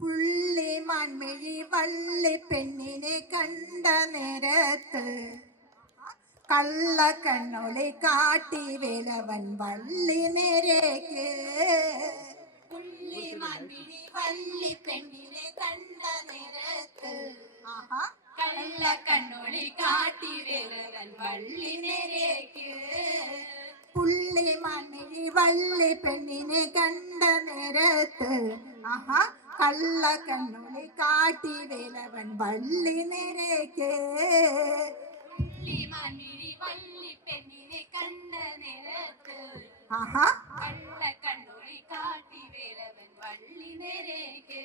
പുള്ളി മൺമിഴി വള്ളി പെണ്ണിനെ കണ്ട നേരത്ത് കള്ളക്കണ്ണൊളി കാട്ടി വേലവൻ വള്ളി നേരേക്ക് പുള്ളി മൺമിഴി വള്ളി പെണ്ണിനെ കണ്ട നേരത്ത് ആഹാ കള്ളക്കണ്ണൊളി കാട്ടി വേലവൻ വള്ളി നേരേക്ക് പുള്ളി മൺമിഴി വള്ളി പെണ്ണിനെ കണ്ട നേരത്ത് ആഹാ കള്ളക്കണ്ണൊളി കാട്ടി വേലവൻ വള്ളി നേരേക്ക്. ആഹാ. കാട്ടി വേലവൻ വള്ളി നേരേക്ക്.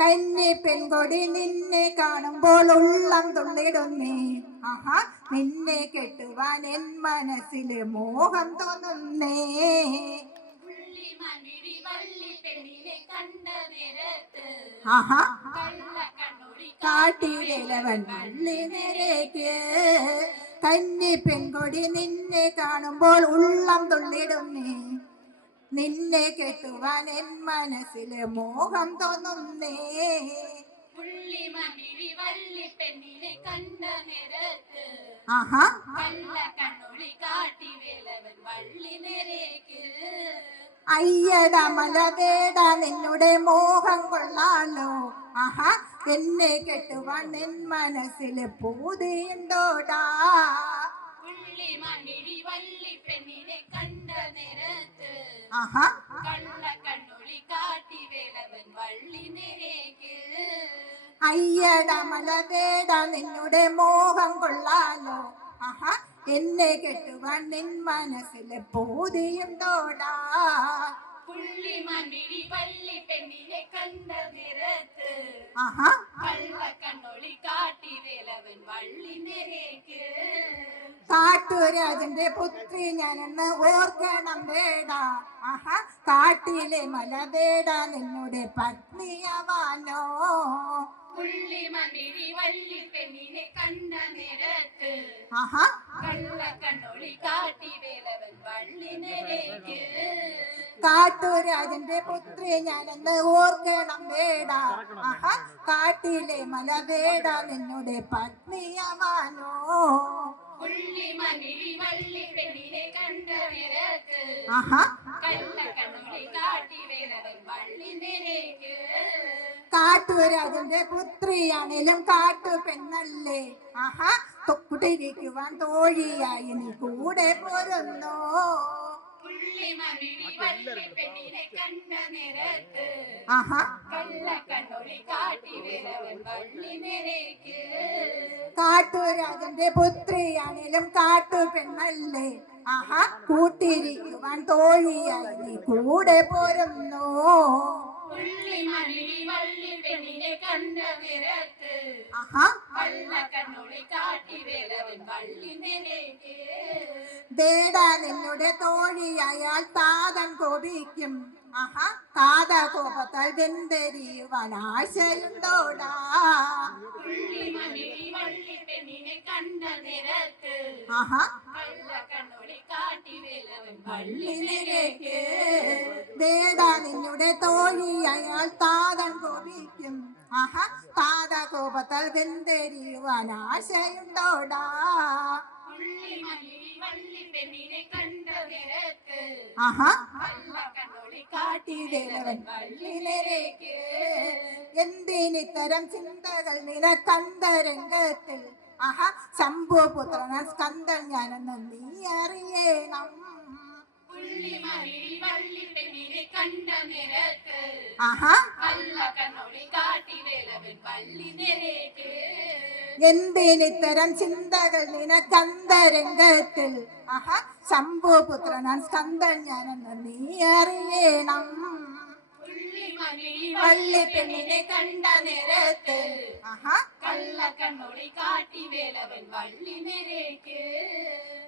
കന്നി പെൺകൊടി നിന്നെ കാണുമ്പോൾ ഉള്ളം തുള്ളിടുന്നേ ആഹാ. നിന്നെ കെട്ടുവാൻ എൻ മനസ്സിൽ മോഹം തോന്നുന്നേ ആഹാ. കാട്ടിയിലവൻ വള്ളി നേരേക്ക് കന്നി പെൺകൊടി നിന്നെ കാണുമ്പോൾ ഉള്ളം തുള്ളിടുന്നേ നിന്നെ കെട്ടുവാൻ എൻ മനസ്സിൽ മോഹം തോന്നുന്നേ ആഹാ. കണ്ണുളി കാട്ടി വേലവൻ വള്ളി നേരേക്ക് അയ്യട മലവേട നിന്നുടെ മോഹം കൊള്ളാലോ. ആഹാ എന്നെ കെട്ടുവാൻ നിൻ മനസ്സിൽ പൂതിയുണ്ടോടാ. ആഹാ. അയ്യട മലവേട നിന്നുടെ മോഹം കൊള്ളാലോ. ആഹാ എന്നെ കെട്ടുവാൻ നിൻ മനസ്സിൽ പൂതിയുണ്ടോടാ. പുള്ളി വള്ളി പെണ്ണിനെ കണ്ട നേരത്ത്. ആഹാ. കള്ളക്കണ്ണൊളി കാട്ടി വേലവൻ വള്ളി നേരേക്ക്. കാട്ടുരാജന്റെ പുത്രി ഞാനെന്ന് ഓർക്കണം വേട. ആഹാ. കാട്ടിലെ മലവേട നിന്നുടെ പത്നിയവാനോ പുള്ളി മണിരി വള്ളി പെണ്ണിനെ കണ്ട നേരത്ത്. ആഹാ. കള്ളക്കണ്ണൊളി കാട്ടി വേലവൻ വള്ളി നേരേക്ക്. കാട്ടുരാജന്റെ പുത്രി ഞാനെന്ന് ഓർക്കണം വേട. ആഹാ കാട്ടിലെ മലവേട നിന്നുടെ പത്നിയമാനോ. ആഹാ കാട്ടുരാജന്റെ പുത്രിയാണേലും കാട്ടു പെണ്ണല്ലേ. ആഹാ തൊക്കുട്ടിരിക്കുവാൻ തോഴിയായി നീ കൂടെ പോരുന്നോ. ആഹാ. കാട്ടുരാജന്റെ പുത്രിയാണേലും കാട്ടു പെണ്ണല്ലേ? ആഹാ. കൂട്ടിരിക്കുവാൻ തോഴിയായി നീ കൂടെ പോരുന്നോ. ദേടാ നിന്നുടെ താതൻ കോപിക്കും ആഹാ താത കോപത്താൽ ആഹാ ദേടാ നിന്നുടെ തോഴിയായാൽ താതൻ കോപിക്കും. ആഹാ താത കോപത്താൽ നേരത്ത് ആഹാ കള്ളക്കണ്ണൊളി കാട്ടി വേലവൻ വള്ളി നേരേക്ക് എന്തിനിത്തരം ചിന്തകൾ നിനക്കന്തരംഗത്തിൽ? ആഹാ ശംഭുപുത്രന സ്കന്ദൻ ഞാനെന്ന് നീ അറിയണം. ആഹാ. കള്ളക്കണ്ണൊളി കാട്ടി വേലവൻ വള്ളി നേരേക്ക് എന്തിനിത്തരം ചിന്തകൾ നിനക്കന്തരംഗത്തിൽ? ആഹാ ശംഭുപുത്രന സ്കന്ദൻ ഞാനെന്ന് നീ അറിയണം. വള്ളി പെണ്ണിനെ കണ്ട നേരത്ത് കാട്ടി വേലവൻ വള്ളി നേരേക്ക്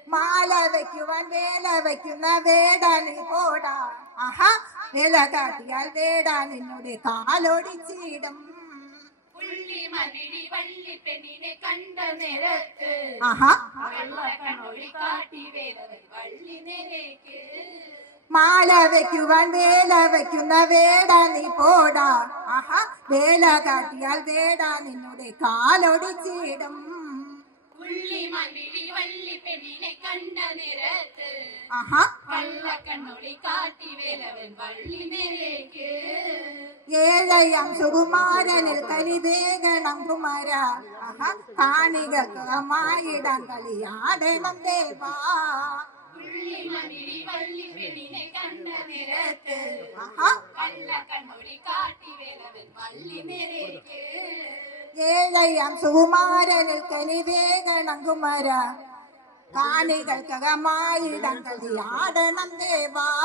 മാല വയ്ക്കുവാൻ വേല വയ്ക്കുന്ന വേടാനി പോടാ. ആഹാ വേല കാട്ടിയാൽ വേടാ കാലോടിച്ചിടും കാലൊടിച്ചിടും. പുള്ളി മണിരി വള്ളി പെണ്ണിനെ കണ്ട നേരത്ത്. കാട്ടി വേലവൻ വള്ളി നേരേക്ക് മാല വെക്കുവാൻ വേല വെക്കുന്ന വേട നീ പോടാ. ആഹാ. വേല കാട്ടിയാൽ വേട നിന്നുടെ കാലൊടിച്ചിടും. പുള്ളി മണിഴി വള്ളി പെണ്ണിനെ കണ്ട നേരത്ത്. ആഹാ. കള്ളക്കണ്ണൊളി കാട്ടി വേലവൻ വള്ളി നേരേക്ക് ഏഴയാം സുകുമാരനിൽ കലിവേഗണം കുമാര. ആഹാ കാണികൾക്ക് അമ്മായിടാൻ കളിയാടണം ദേവാ. പുള്ളി മണിഴി വള്ളി പെണ്ണിനെ കണ്ട നേരത്ത് ആഹാ കള്ളക്കണ്ണൊളി കാട്ടി വേലവൻ വള്ളി നേരേക്ക് ഏഴയാം സുകുമാരനിൽ കലിവേഗണം കുമാര. കാണികൾക്ക് അമ്മായിടാൻ കളിയാടണം ദേവാ. പുള്ളി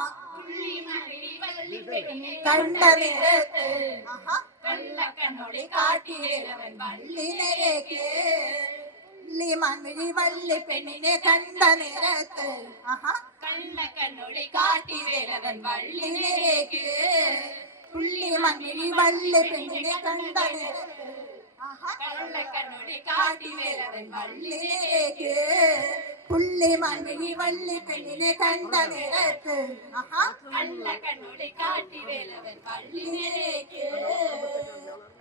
മണിഴി വള്ളി പെണ്ണിനെ കണ്ട നേരത്ത് ആഹാ കള്ളക്കണ്ണൊളി കാട്ടി വേലവൻ വള്ളി വള്ളിനരേക്ക് മൺമിഴി വള്ളി പെണ്ണിനെ കണ്ട നേരത്ത് ആഹാ കള്ളക്കണ്ണൊളി കാട്ടി വേലവൻ വള്ളി നേരേക്ക് പുള്ളി മൺമിഴി വള്ളി പെണ്ണിനെ കണ്ട നേരത്ത് ആഹാ കള്ളക്കണ്ണൊളി കാട്ടി വേലവൻ വള്ളി വള്ളിനരേക്ക് പുള്ളി മൺമിഴി വള്ളി പെണ്ണിനെ കണ്ട നേരത്ത് ആഹാ കള്ളക്കണ്ണൊളി കാട്ടി വേലവൻ വള്ളി നേരേക്ക് വള്ളിനരേക്ക്